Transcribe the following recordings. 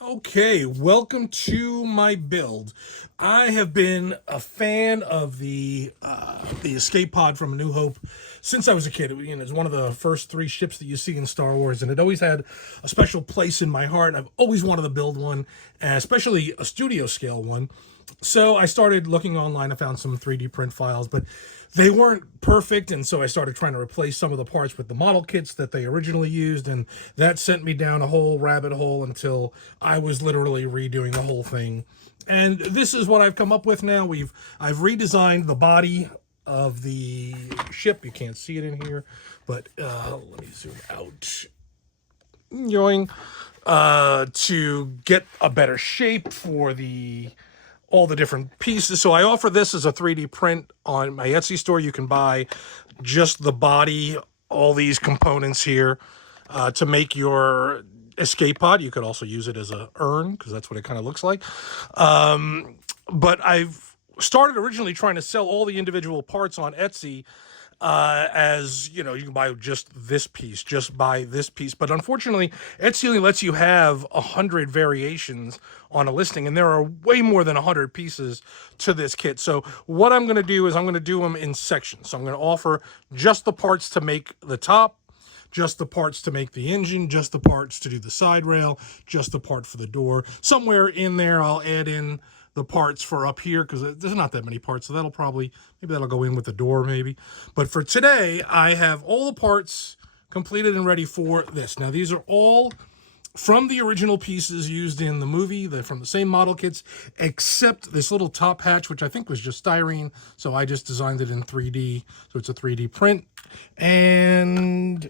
Okay, welcome to my build. I have been a fan of the escape pod from A New Hope since I was a kid. It's one of the first three ships that you see in Star Wars, and it always had a special place in my heart. I've always wanted to build one, especially a studio scale one. So I started looking online. I found some 3D print files, but they weren't perfect, and so I started trying to replace some of the parts with the model kits that they originally used, and that sent me down a whole rabbit hole until I was literally redoing the whole thing. And this is what I've come up with now. I've redesigned the body of the ship. You can't see it in here, but let me zoom out. Yoing. To get a better shape for the all the different pieces. So I offer this as a 3D print on my Etsy store. You can buy just the body, all these components here to make your escape pod. You could also use it as a urn because that's what it kind of looks like. But I've started originally trying to sell all the individual parts on Etsy as you know, you can buy just buy this piece. But unfortunately, Etsy only lets you have 100 variations on a listing, and there are way more than 100 pieces to this kit. So what I'm going to do is I'm going to do them in sections. So I'm going to offer just the parts to make the top, just the parts to make the engine, just the parts to do the side rail, just the part for the door. Somewhere in there, I'll add in the parts for up here because there's not that many parts, so maybe that'll go in with the door maybe. But for today, I have all the parts completed and ready for this. Now, these are all from the original pieces used in the movie. They're from the same model kits, except this little top hatch, which I think was just styrene, so I just designed it in 3D, so it's a 3D print. And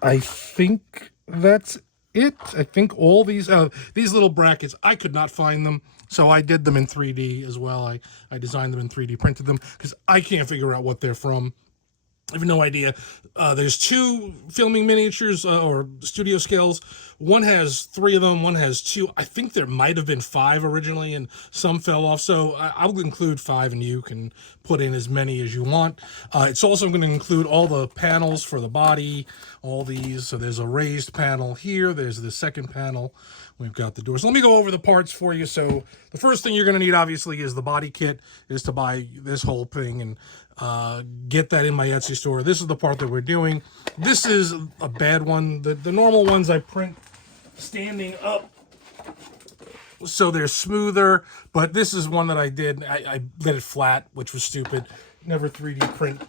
I think that's it. I think all these little brackets, I could not find them, so I did them in 3D as well. I designed them in 3D, printed them, because I can't figure out what they're from. I have no idea. There's two filming miniatures or studio scales. One has three of them. One has two. I think there might have been five originally, and some fell off. So I'll include five, and you can put in as many as you want. It's also going to include all the panels for the body, all these. So there's a raised panel here. There's the second panel. We've got the doors. Let me go over the parts for you. So the first thing you're going to need, obviously, is the body kit, is to buy this whole thing and get that in my Etsy store. This is the part that we're doing. This is a bad one. The normal ones I print standing up, so they're smoother, but this is one that I did. I let it flat, which was stupid. Never 3D print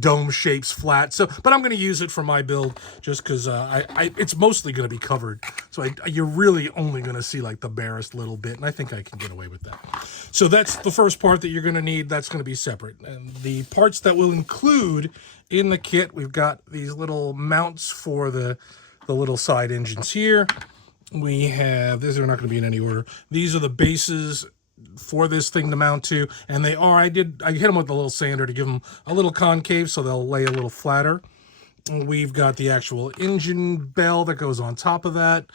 dome shapes flat. So, but I'm going to use it for my build just because it's mostly going to be covered. So you're really only going to see like the barest little bit, and I think I can get away with that. So that's the first part that you're going to need. That's going to be separate. And the parts that we'll include in the kit, we've got these little mounts for the little side engines here. We have, these are not going to be in any order. These are the bases for this thing to mount to, and they are, I hit them with a little sander to give them a little concave so they'll lay a little flatter. We've got the actual engine bell that goes on top of that.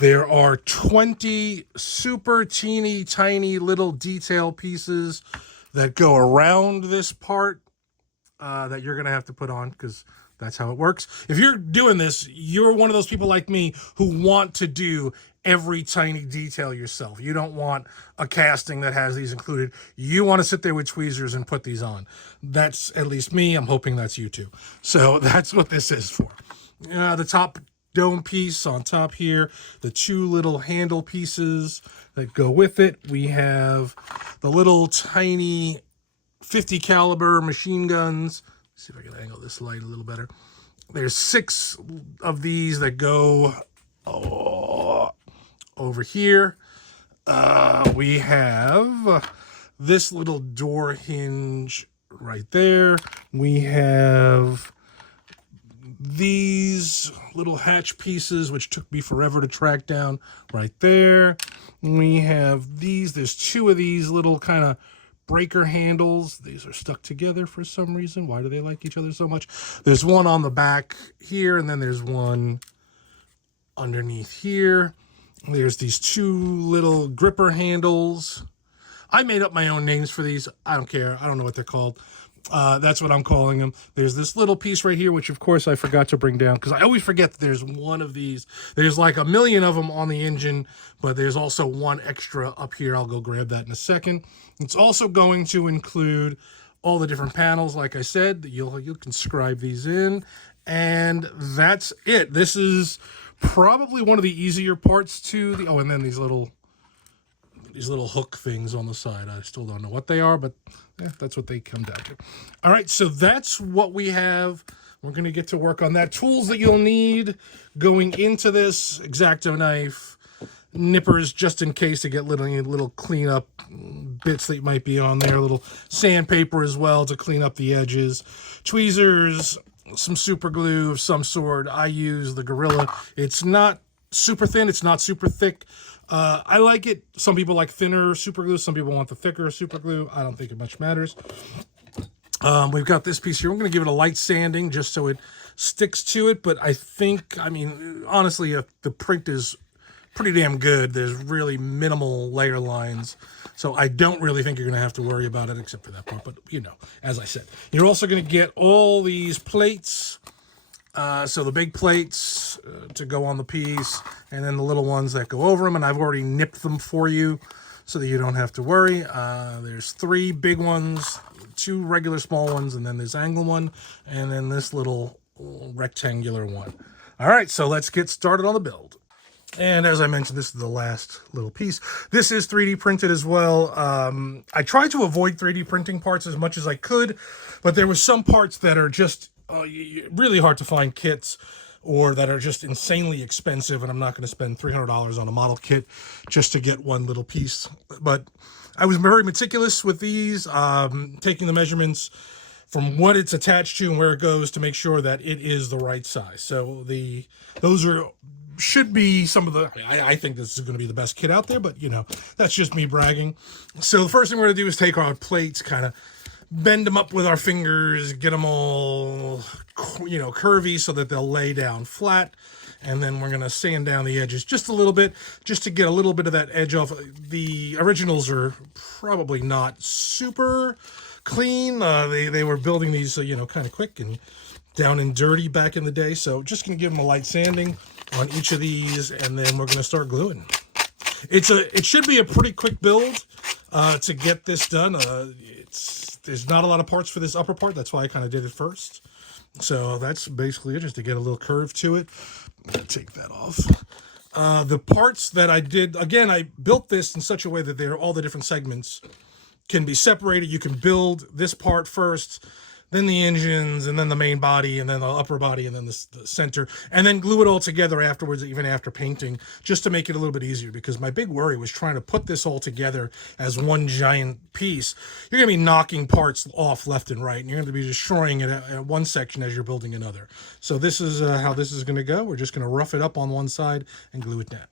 There are 20 super teeny tiny little detail pieces that go around this part that you're going to have to put on because that's how it works. If you're doing this, you're one of those people like me who want to do every tiny detail yourself. You don't want a casting that has these included. You want to sit there with tweezers and put these on. That's at least me. I'm hoping that's you too. So that's what this is for. The top dome piece on top here, the two little handle pieces that go with it. We have the little tiny 50 caliber machine guns. Let's see if I can angle this light a little better. There's 6 of these that go over here. We have this little door hinge right there. We have these little hatch pieces, which took me forever to track down, right there. We have these. There's 2 of these little kind of breaker handles. These are stuck together for some reason. Why do they like each other so much? There's one on the back here, and then there's one underneath here. There's these 2 little gripper handles. I made up my own names for these. I don't care. I don't know what they're called. That's what I'm calling them. There's this little piece right here, which of course I forgot to bring down because I always forget that there's one of these. There's like a million of them on the engine, but there's also one extra up here. I'll go grab that in a second. It's also going to include all the different panels. Like I said, you can scribe these in, and that's it. This is probably one of the easier parts to the, oh, and then these little hook things on the side. I still don't know what they are, but yeah, that's what they come down to. All right, so that's what we have. We're going to get to work on that. Tools that you'll need going into this: X-Acto knife, nippers just in case to get little cleanup bits that might be on there, little sandpaper as well to clean up the edges, tweezers, some super glue of some sort. I use the Gorilla. It's not super thin, it's not super thick. I like it. Some people like thinner super glue. Some people want the thicker super glue. I don't think it much matters. We've got this piece here. I'm going to give it a light sanding just so it sticks to it. But I think, I mean, honestly, the print is pretty damn good. There's really minimal layer lines. So I don't really think you're going to have to worry about it except for that part. But, you know, as I said, you're also going to get all these plates. So the big plates to go on the piece, and then the little ones that go over them, and I've already nipped them for you so that you don't have to worry. There's 3 big ones, 2 regular small ones, and then this angle one, and then this little rectangular one. All right, so let's get started on the build. And as I mentioned, this is the last little piece. This is 3D printed as well. I tried to avoid 3D printing parts as much as I could, but there were some parts that are just really hard to find kits, or that are just insanely expensive, and I'm not going to spend $300 on a model kit just to get one little piece. But I was very meticulous with these, taking the measurements from what it's attached to and where it goes to make sure that it is the right size. So should be some of the, I think this is going to be the best kit out there, but you know, that's just me bragging. So the first thing we're going to do is take our plates, kind of bend them up with our fingers, get them all, you know, curvy so that they'll lay down flat. And then we're going to sand down the edges just a little bit, just to get a little bit of that edge off. The originals are probably not super clean. They were building these, you know, kind of quick and down and dirty back in the day. So just going to give them a light sanding on each of these, and then we're going to start gluing. It should be a pretty quick build to get this done. There's not a lot of parts for this upper part. That's why I kind of did it first. So that's basically it, just to get a little curve to it. I'm going to take that off. The parts that I did, again, I built this in such a way that all the different segments can be separated. You can build this part first, then the engines, and then the main body, and then the upper body, and then the center, and then glue it all together afterwards, even after painting, just to make it a little bit easier, because my big worry was trying to put this all together as one giant piece. You're going to be knocking parts off left and right, and you're going to be destroying it at one section as you're building another. So this is how this is going to go. We're just going to rough it up on one side and glue it down.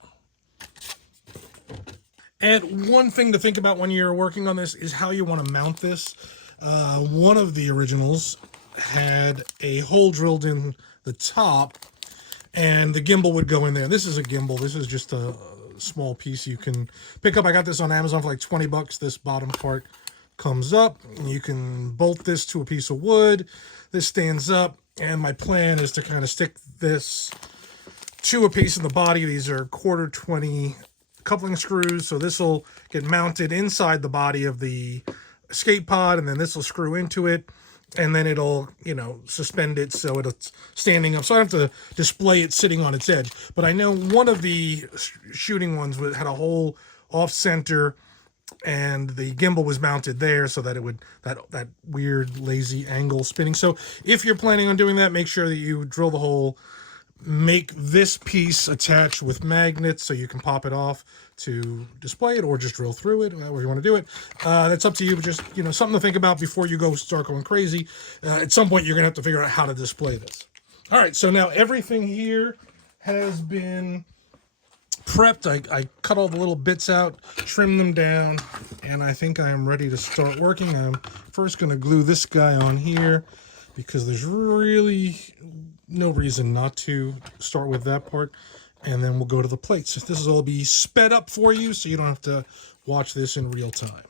And one thing to think about when you're working on this is how you want to mount this. One of the originals had a hole drilled in the top, and the gimbal would go in there. This is a gimbal. This is just a small piece you can pick up. I got this on Amazon for like 20 bucks. This bottom part comes up, and you can bolt this to a piece of wood. This stands up, and my plan is to kind of stick this to a piece in the body. These are 1/4-20 coupling screws, so this will get mounted inside the body of the escape pod, and then this will screw into it, and then it'll, you know, suspend it so it's standing up. So I don't have to display it sitting on its edge. But I know one of the shooting ones had a hole off center, and the gimbal was mounted there so that it would, that weird lazy angle spinning. So if you're planning on doing that, make sure that you drill the hole, make this piece attach with magnets so you can pop it off to display it, or just drill through it, however you want to do it. That's up to you, but just, you know, something to think about before you start going crazy. At some point, you're going to have to figure out how to display this. All right, so now everything here has been prepped. I cut all the little bits out, trimmed them down, and I think I am ready to start working. I'm first going to glue this guy on here, because there's really no reason not to start with that part. And then we'll go to the plates. This will all be sped up for you, so you don't have to watch this in real time.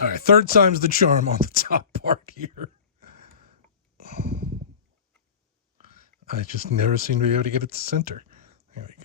All right, third time's the charm on the top part here. I just never seem to be able to get it to center. There we go.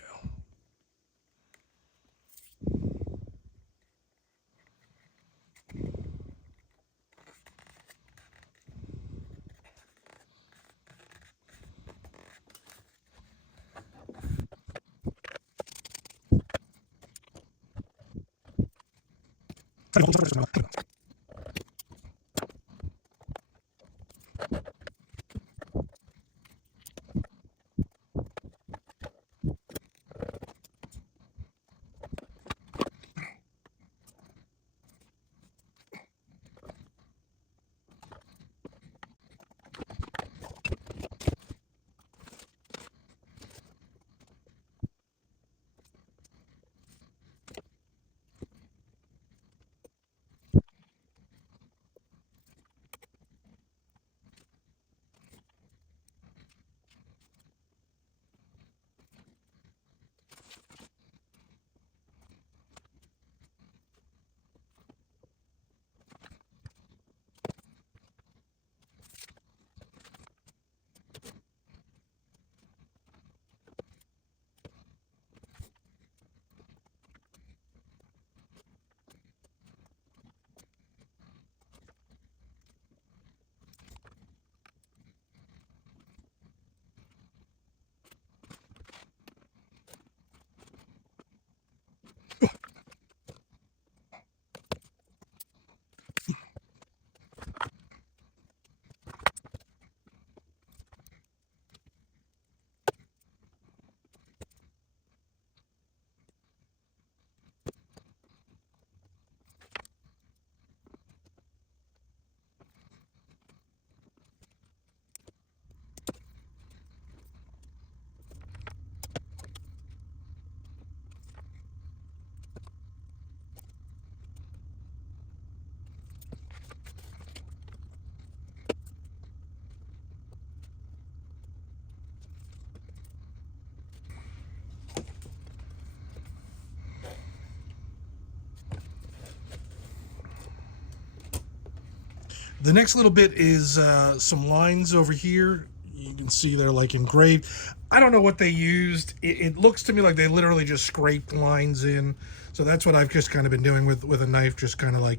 The next little bit is some lines over here. You can see they're like engraved. I don't know what they used. It looks to me like they literally just scraped lines in. So that's what I've just kind of been doing with a knife, just kind of like,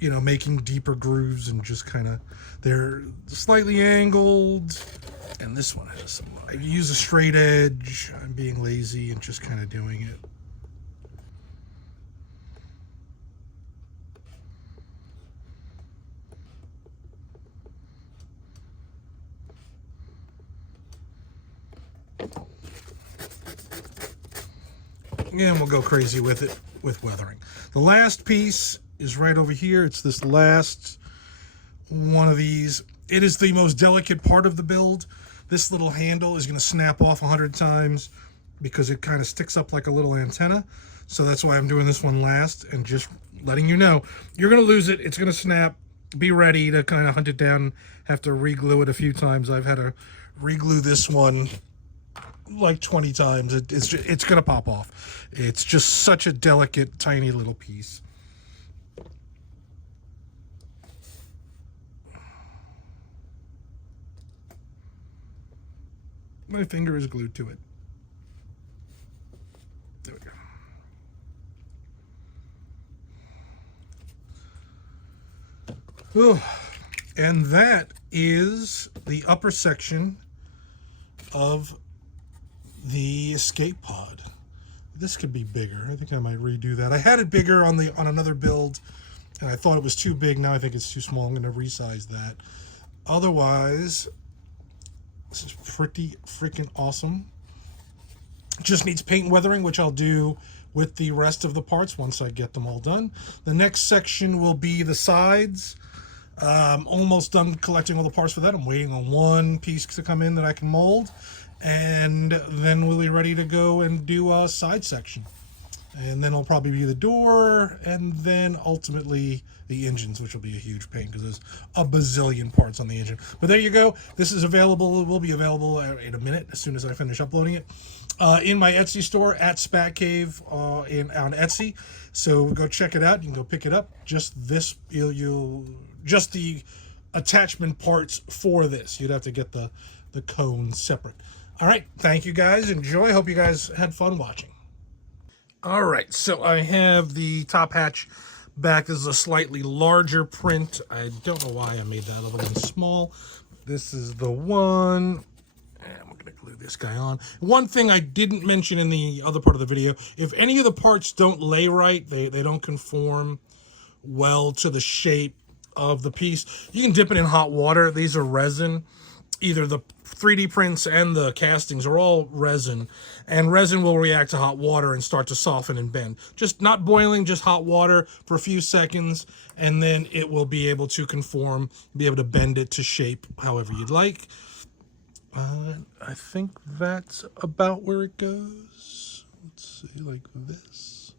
you know, making deeper grooves and just kind of, they're slightly angled. And this one has some, I use a straight edge. I'm being lazy and just kind of doing it. And we'll go crazy with it with weathering. The last piece is right over here. It's this last one of these. It is the most delicate part of the build. This little handle is going to snap off 100 times because it kind of sticks up like a little antenna. So that's why I'm doing this one last and just letting you know. You're going to lose it. It's going to snap. Be ready to kind of hunt it down. Have to re-glue it a few times. I've had to re-glue this one like 20 times. It's gonna pop off. It's just such a delicate, tiny little piece. My finger is glued to it. There we go. Oh, and that is the upper section of the escape pod. This could be bigger. I think I might redo that. I had it bigger on another build and I thought it was too big. Now I think it's too small. I'm going to resize that. Otherwise, this is pretty freaking awesome. Just needs paint and weathering, which I'll do with the rest of the parts once I get them all done. The next section will be the sides. Almost done collecting all the parts for that. I'm waiting on one piece to come in that I can mold, and then we'll be ready to go and do a side section. and then it'll probably be the door, and then ultimately the engines, which will be a huge pain because there's a bazillion parts on the engine. But there you go. This is available. It will be available in a minute as soon as I finish uploading it. In my Etsy store at Spat Cave on Etsy. So go check it out. You can go pick it up. Just this, just the attachment parts for this. You'd have to get the cone separate. All right. Thank you guys. Enjoy. Hope you guys had fun watching. All right. So I have the top hatch back. This is a slightly larger print. I don't know why I made that other one small. This is the one. And we're going to glue this guy on. One thing I didn't mention in the other part of the video, if any of the parts don't lay right, they don't conform well to the shape of the piece, you can dip it in hot water. These are resin. Either the 3D prints and the castings are all resin, and resin will react to hot water and start to soften and bend. Just not boiling, just hot water for a few seconds, and then it will be able to conform, be able to bend it to shape however you'd like. I think that's about where it goes. Let's see, like this.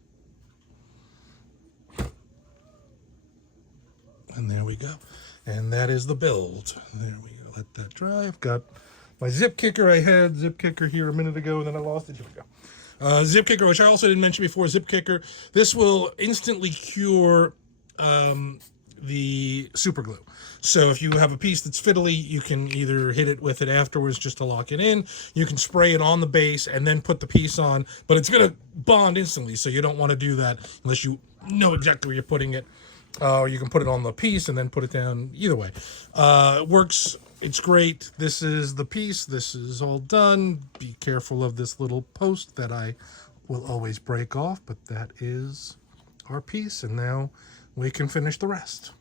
And there we go. And that is the build. There we go. Let that dry. I've got my zip kicker. I had zip kicker here a minute ago, and then I lost it. Here we go. Zip kicker, which I also didn't mention before, zip kicker. This will instantly cure the super glue. So if you have a piece that's fiddly, you can either hit it with it afterwards just to lock it in. You can spray it on the base and then put the piece on, but it's going to bond instantly, so you don't want to do that unless you know exactly where you're putting it. You can put it on the piece and then put it down. Either way, it works. It's great. This is the piece. This is all done. Be careful of this little post that I will always break off, but that is our piece, and now we can finish the rest.